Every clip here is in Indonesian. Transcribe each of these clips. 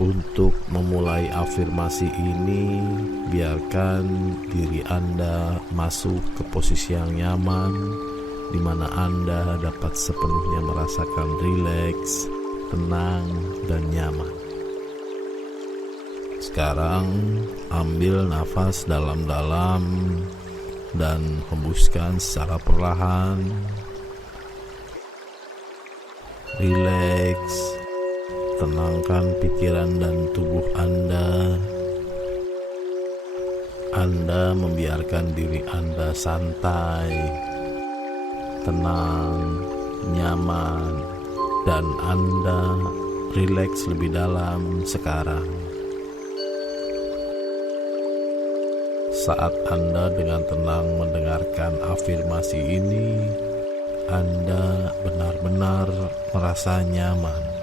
Untuk memulai afirmasi ini, biarkan diri Anda masuk ke posisi yang nyaman, di mana Anda dapat sepenuhnya merasakan rileks, tenang, dan nyaman. Sekarang, ambil nafas dalam-dalam dan hembuskan secara perlahan. Rileks. Tenangkan pikiran dan tubuh Anda. Anda membiarkan diri Anda santai, tenang, nyaman, dan Anda rileks lebih dalam sekarang. Saat Anda dengan tenang mendengarkan afirmasi ini, Anda benar-benar merasa nyaman.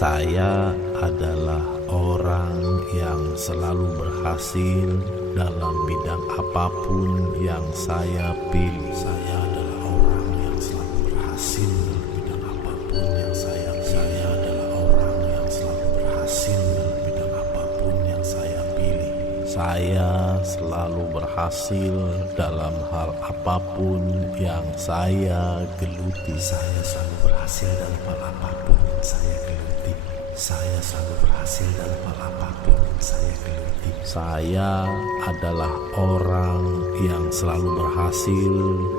Saya adalah orang yang selalu berhasil dalam bidang apapun yang saya pilih. Saya adalah orang yang selalu berhasil dalam bidang apapun yang saya pilih. Saya adalah orang yang selalu berhasil dalam bidang apapun yang saya pilih. Saya selalu berhasil dalam hal apapun yang saya geluti. Saya selalu berhasil dalam hal apapun yang saya geluti. Saya selalu berhasil dalam hal apapun yang saya geluti. Saya adalah orang yang selalu berhasil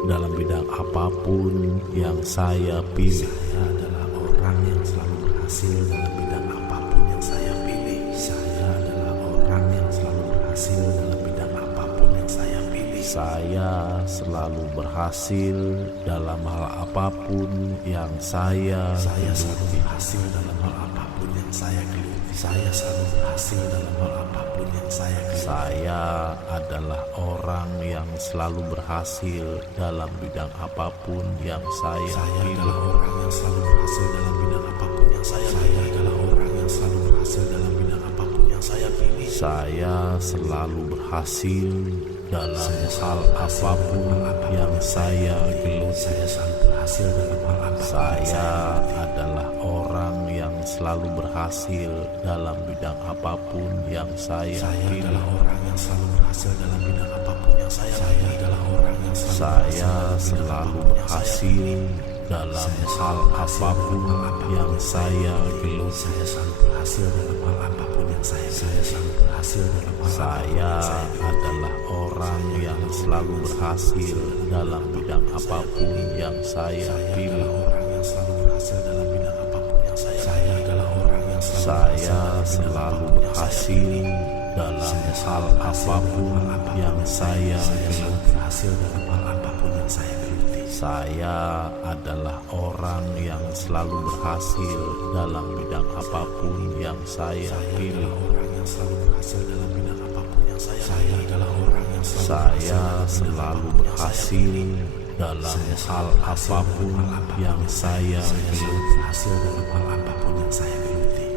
dalam bidang apapun yang saya pilih. Saya adalah orang yang selalu berhasil dalam bidang apapun yang saya pilih. Saya adalah orang yang selalu berhasil dalam bidang apapun yang saya pilih. Saya selalu berhasil dalam hal apapun yang saya selalu berhasil dalam hal apapun yang saya geluti. Saya selalu berhasil dalam hal apapun yang saya geluti. Saya adalah orang yang selalu berhasil dalam bidang apapun yang saya pilih. Saya adalah orang yang selalu berhasil dalam bidang apapun yang saya pilih. Saya adalah orang yang selalu berhasil dalam bidang apapun yang saya pilih. Saya selalu berhasil dalam hal apapun yang saya geluti. Saya selalu berhasil dalam hal apapun. Saya adalah orang yang selalu berhasil dalam bidang apapun yang saya pilih. Saya adalah orang yang selalu berhasil dalam bidang apapun yang saya pilih. Saya adalah orang yang selalu berhasil dalam hal apapun yang saya geluti. Saya selalu berhasil dalam hal apapun yang saya selalu berhasil dalam hal. Saya adalah orang yang selalu berhasil dalam bidang apapun yang saya pilih. Saya selalu berhasil dalam hal apapun yang saya geluti. Saya adalah orang yang selalu berhasil dalam bidang apapun yang saya pilih. Saya selalu berhasil dalam hal apapun yang saya geluti.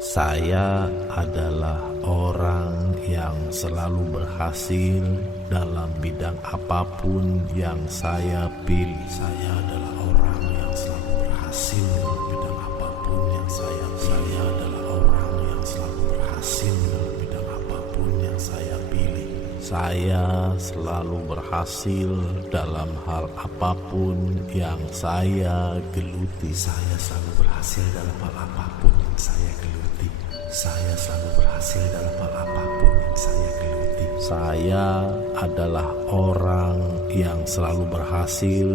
Saya adalah orang yang selalu berhasil dalam bidang apapun yang saya pilih. Saya adalah orang yang selalu berhasil dalam bidang apapun yang saya pilih. Saya adalah orang yang selalu berhasil dalam bidang apapun yang saya pilih. Saya selalu berhasil dalam hal apapun yang saya geluti. Saya selalu berhasil dalam hal apapun yang saya geluti. Saya selalu berhasil dalam hal apapun yang saya geluti. Saya adalah orang yang selalu berhasil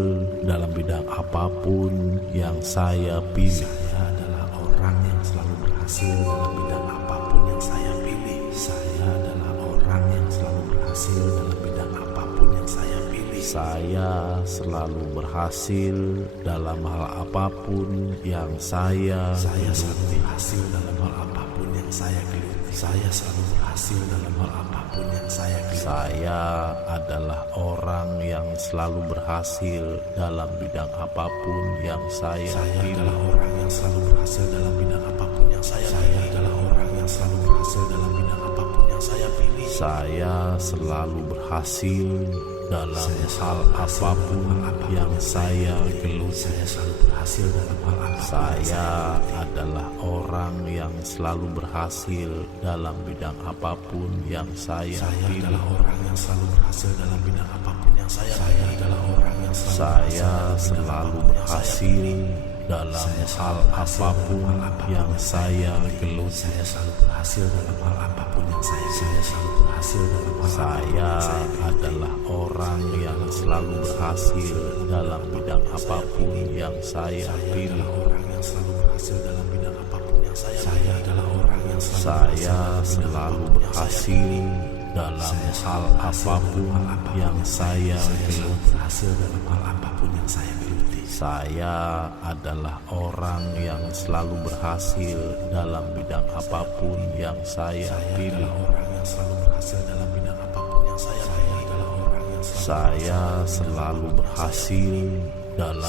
dalam bidang apapun yang saya pilih. Saya adalah orang yang selalu berhasil dalam bidang apapun yang saya pilih. Saya adalah orang yang selalu berhasil dalam bidang apapun yang saya pilih. Saya selalu berhasil dalam hal apapun yang saya selalu berhasil dalam hal apapun yang saya geluti. Saya selalu berhasil dalam hal apapun yang saya geluti. Saya adalah orang yang selalu berhasil dalam bidang apapun yang saya pilih. Saya adalah orang yang selalu berhasil dalam bidang apapun yang saya pilih. Saya adalah orang yang selalu berhasil dalam bidang apapun yang saya pilih. Saya selalu berhasil dalam hal apapun yang saya geluti. Saya adalah orang yang selalu berhasil dalam bidang apapun yang saya pilih. Saya selalu berhasil dalam hal apapun yang saya geluti. Saya adalah orang yang selalu berhasil dalam bidang apapun yang saya pilih. Saya selalu berhasil dalam hal apapun yang saya geluti. Saya adalah orang yang selalu berhasil dalam bidang apapun yang saya pilih. Saya selalu berhasil dalam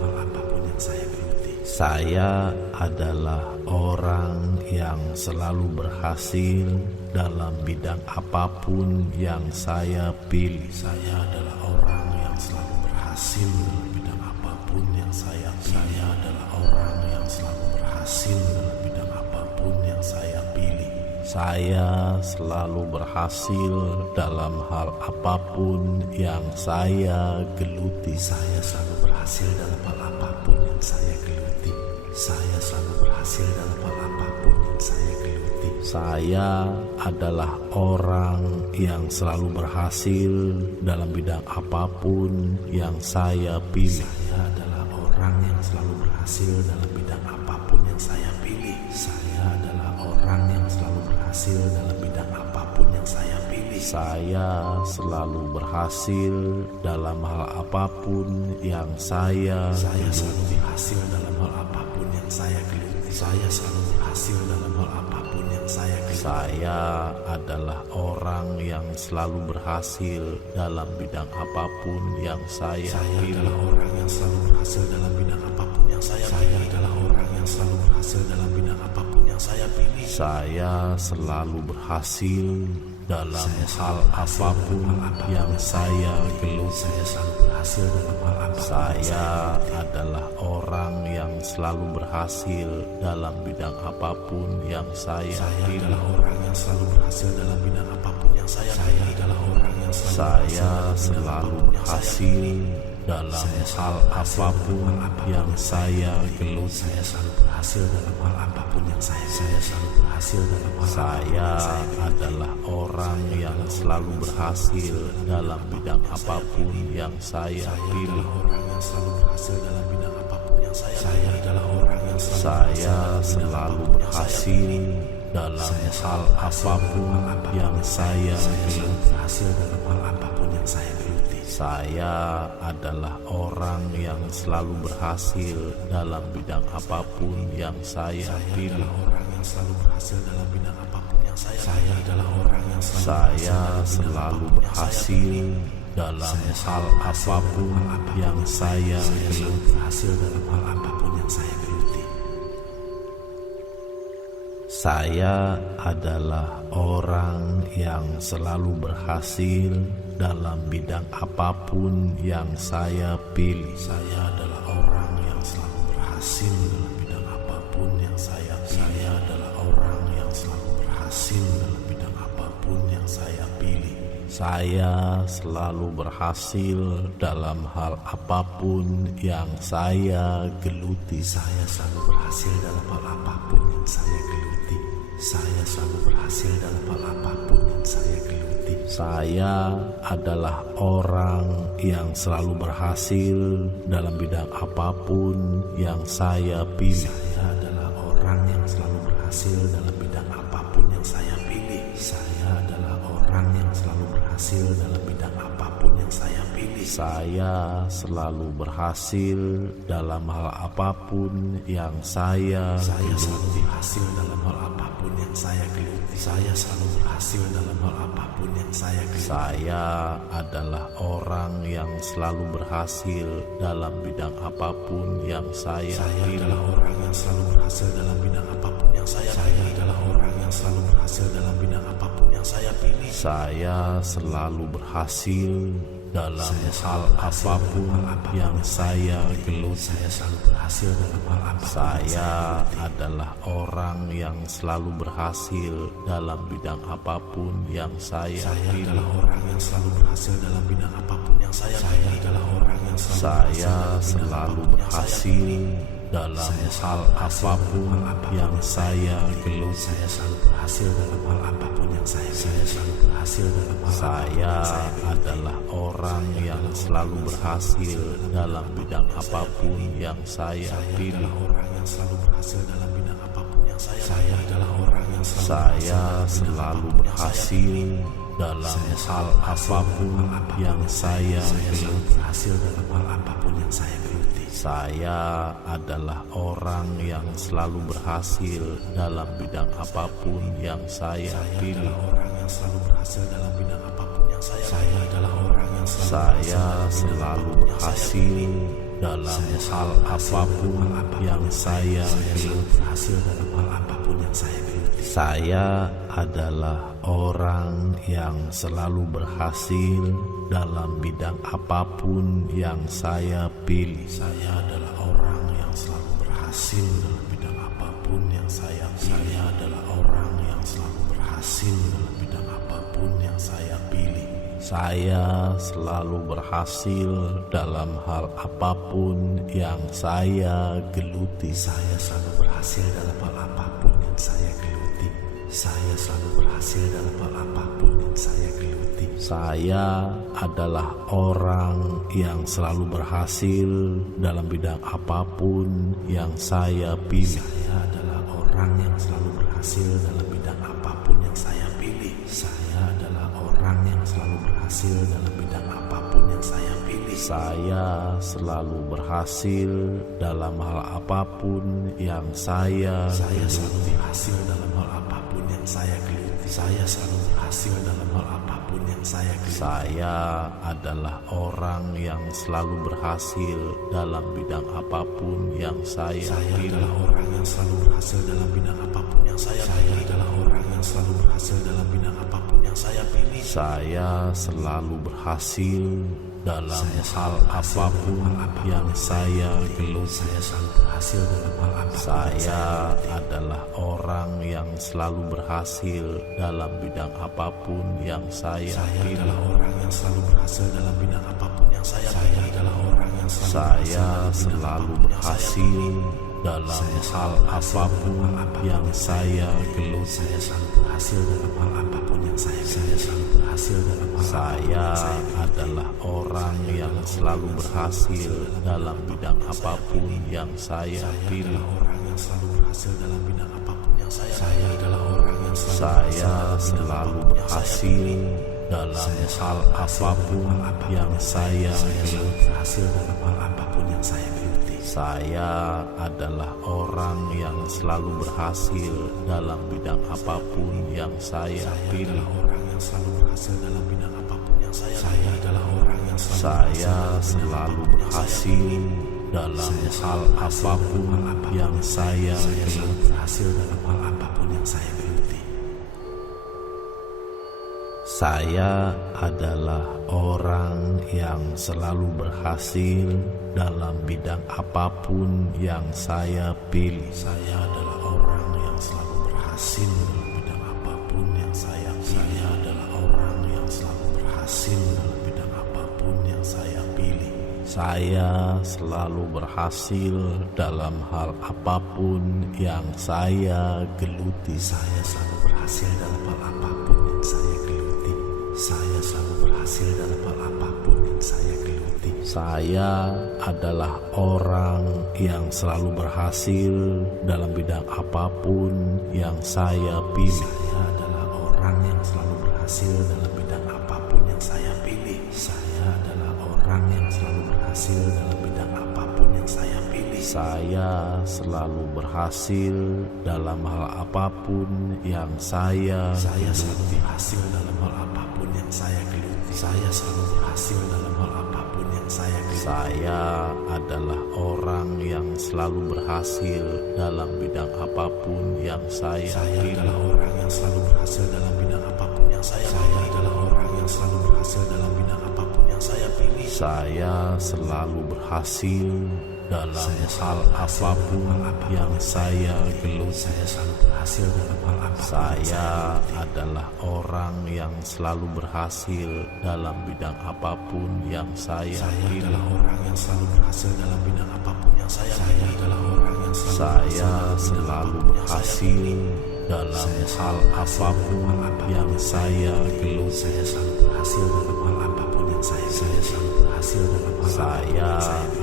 hal apapun yang saya geluti. Saya adalah orang yang selalu berhasil dalam bidang apapun yang saya pilih. Saya adalah orang yang selalu berhasil dalam bidang apapun yang saya pilih. Saya adalah orang yang selalu berhasil dalam bidang apapun yang saya pilih. Saya selalu berhasil dalam hal apapun yang saya geluti. Saya selalu berhasil dalam hal apapun yang saya geluti. Saya selalu berhasil dalam hal apapun yang saya geluti. Saya adalah orang yang selalu berhasil dalam bidang apapun yang saya pilih. Saya adalah orang yang selalu berhasil dalam bidang apapun yang saya pilih. Saya adalah orang yang selalu berhasil dalam bidang apapun yang saya pilih. Saya selalu berhasil dalam hal apapun yang saya selalu berhasil dalam hal apapun yang saya geluti. Saya selalu berhasil dalam hal apapun yang saya geluti. Saya adalah orang yang selalu berhasil dalam bidang apapun yang saya pilih. Saya adalah orang yang selalu berhasil dalam bidang apapun yang saya pilih. Saya adalah orang yang selalu berhasil dalam bidang apapun yang saya pilih. Saya selalu berhasil dalam hal apapun yang saya geluti. Saya adalah orang yang selalu berhasil dalam bidang apapun yang saya pilih. Saya selalu berhasil dalam hal apapun yang saya geluti. Saya adalah orang yang selalu berhasil dalam bidang apapun yang saya pilih. Saya selalu berhasil dalam hal apapun yang saya geluti. Saya adalah orang yang selalu berhasil dalam bidang apapun yang saya pilih. Saya selalu berhasil dalam hal apapun yang saya geluti. Saya adalah orang yang selalu berhasil dalam bidang apapun yang saya pilih. Saya adalah orang yang selalu berhasil dalam bidang apapun yang saya pilih. Saya adalah orang yang selalu berhasil dalam bidang apapun yang saya pilih. Saya selalu berhasil dalam hal apapun yang saya geluti. Saya selalu berhasil dalam hal apapun yang saya geluti. Saya selalu berhasil dalam hal apapun yang saya geluti. Saya adalah orang yang selalu berhasil dalam bidang apapun yang saya pilih. Saya adalah orang yang selalu berhasil dalam bidang apapun yang saya pilih. Saya adalah orang yang selalu berhasil dalam bidang apapun yang saya pilih. Saya selalu berhasil dalam hal apapun yang saya selalu berhasil dalam hal apapun yang saya geluti. Saya selalu berhasil dalam hal apapun yang saya geluti. Saya adalah orang yang selalu berhasil dalam bidang apapun yang saya pilih. Saya adalah orang yang selalu berhasil dalam bidang apapun yang yang saya pilih. Saya adalah orang yang selalu berhasil dalam bidang apapun yang saya pilih. Saya selalu berhasil dalam hal apapun yang saya geluti. Saya selalu berhasil dalam hal apapun. Saya adalah orang yang selalu berhasil dalam bidang apapun yang saya pilih. Saya adalah orang yang selalu berhasil dalam bidang apapun yang saya pilih. Saya adalah orang yang selalu berhasil dalam hal apapun yang saya geluti. Saya selalu berhasil dalam hal apapun yang saya selalu berhasil dalam hal. Saya adalah orang yang selalu berhasil dalam bidang apapun yang saya pilih. Orang yang selalu berhasil dalam bidang apapun yang saya adalah orang yang selalu berhasil dalam hal apapun yang saya geluti. Berhasil dalam hal apapun yang saya geluti. Saya adalah orang yang selalu berhasil dalam bidang apapun yang saya pilih. Orang yang selalu berhasil dalam bidang apapun yang saya adalah orang yang selalu berhasil dalam hal apapun yang saya geluti. Berhasil dalam hal apapun yang saya geluti. Saya adalah orang yang selalu berhasil dalam bidang apapun yang saya pilih. Saya adalah orang yang selalu berhasil dalam bidang apapun yang saya pilih. Saya adalah orang yang selalu berhasil dalam bidang apapun yang saya pilih. Saya selalu berhasil dalam hal apapun yang saya geluti. Saya selalu berhasil dalam hal apapun yang saya geluti. Saya selalu berhasil dalam hal apapun yang saya geluti. Saya adalah orang yang selalu berhasil dalam bidang apapun yang saya pilih. Saya adalah orang yang selalu berhasil dalam bidang apapun yang saya pilih. Saya adalah orang yang selalu berhasil dalam bidang apapun yang saya pilih. Saya selalu berhasil dalam hal apapun yang saya selalu berhasil dalam hal apapun yang saya geluti. Saya selalu berhasil dalam hal apapun yang saya geluti. Saya adalah orang yang selalu berhasil dalam bidang apapun yang saya pilih. Saya adalah orang yang selalu berhasil dalam bidang apapun yang saya pilih. Saya adalah orang yang selalu berhasil dalam bidang apapun yang saya pilih. Saya selalu berhasil dalam hal apapun yang saya geluti. Saya selalu berhasil dalam hal apapun. Saya adalah orang yang selalu berhasil dalam bidang apapun yang saya pilih. Saya adalah orang yang selalu berhasil dalam bidang apapun yang saya pilih. Saya adalah orang yang selalu berhasil dalam hal apapun yang saya geluti. Saya selalu berhasil dalam hal apapun yang saya geluti. Saya selalu berhasil dalam hal. Saya adalah orang yang selalu berhasil dalam bidang apapun yang saya pilih. Orang yang selalu berhasil dalam bidang apapun yang saya adalah orang yang selalu berhasil dalam hal apapun yang saya geluti. Berhasil dalam hal apapun yang saya geluti. Saya adalah orang yang selalu berhasil dalam bidang apapun yang saya pilih. Orang yang selalu berhasil dalam bidang apapun yang saya adalah orang yang selalu berhasil dalam hal apapun yang saya geluti. Berhasil dalam hal apapun yang saya geluti. Saya adalah orang yang selalu berhasil dalam bidang apapun yang saya pilih. Saya adalah orang yang selalu berhasil dalam bidang apapun yang saya pilih. Saya adalah orang yang selalu berhasil dalam bidang apapun yang saya pilih. Saya selalu berhasil dalam hal apapun yang saya geluti. Saya selalu berhasil dalam hal apapun yang saya geluti. Saya selalu berhasil dalam hal apapun yang saya geluti. Saya adalah orang yang selalu berhasil dalam bidang apapun yang saya pilih. Saya adalah orang yang selalu berhasil dalam bidang apapun yang saya pilih. Saya adalah orang yang selalu berhasil dalam bidang apapun yang saya pilih. Saya selalu berhasil dalam hal apapun yang saya selalu berhasil dalam hal apapun yang saya geluti. Saya selalu berhasil dalam hal apapun yang saya geluti. Saya adalah orang yang selalu berhasil dalam bidang apapun yang saya pilih. Adalah orang yang selalu berhasil dalam bidang apapun yang saya adalah orang yang selalu berhasil dalam bidang apapun yang saya pilih. Saya selalu berhasil dalam hal apapun yang saya geluti. Saya selalu berhasil dalam hal apapun. Saya adalah orang yang selalu berhasil dalam bidang apapun yang saya pilih. Adalah orang yang selalu berhasil dalam bidang apapun yang saya pilih. Adalah orang yang Saya selalu berhasil dalam hal apapun yang saya geluti. Saya selalu berhasil dalam hal apapun yang saya selalu berhasil dalam hal. Saya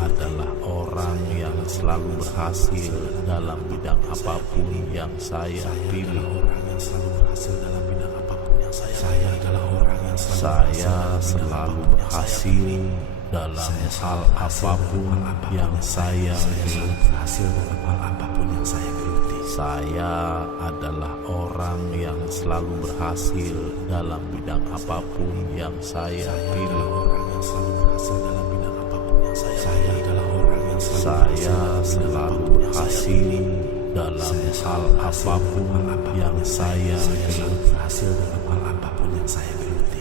adalah orang yang selalu berhasil dalam bidang apapun yang saya pilih. Orang yang selalu berhasil dalam bidang apapun yang saya adalah orang yang Saya selalu berhasil dalam hal apapun yang saya geluti. berhasil dalam hal apapun yang saya geluti. Saya adalah orang yang selalu berhasil dalam bidang apapun yang saya pilih. Orang yang selalu berhasil dalam bidang apapun yang saya adalah orang yang Saya selalu berhasil dalam hal apapun yang saya geluti. berhasil dalam hal apapun yang saya geluti.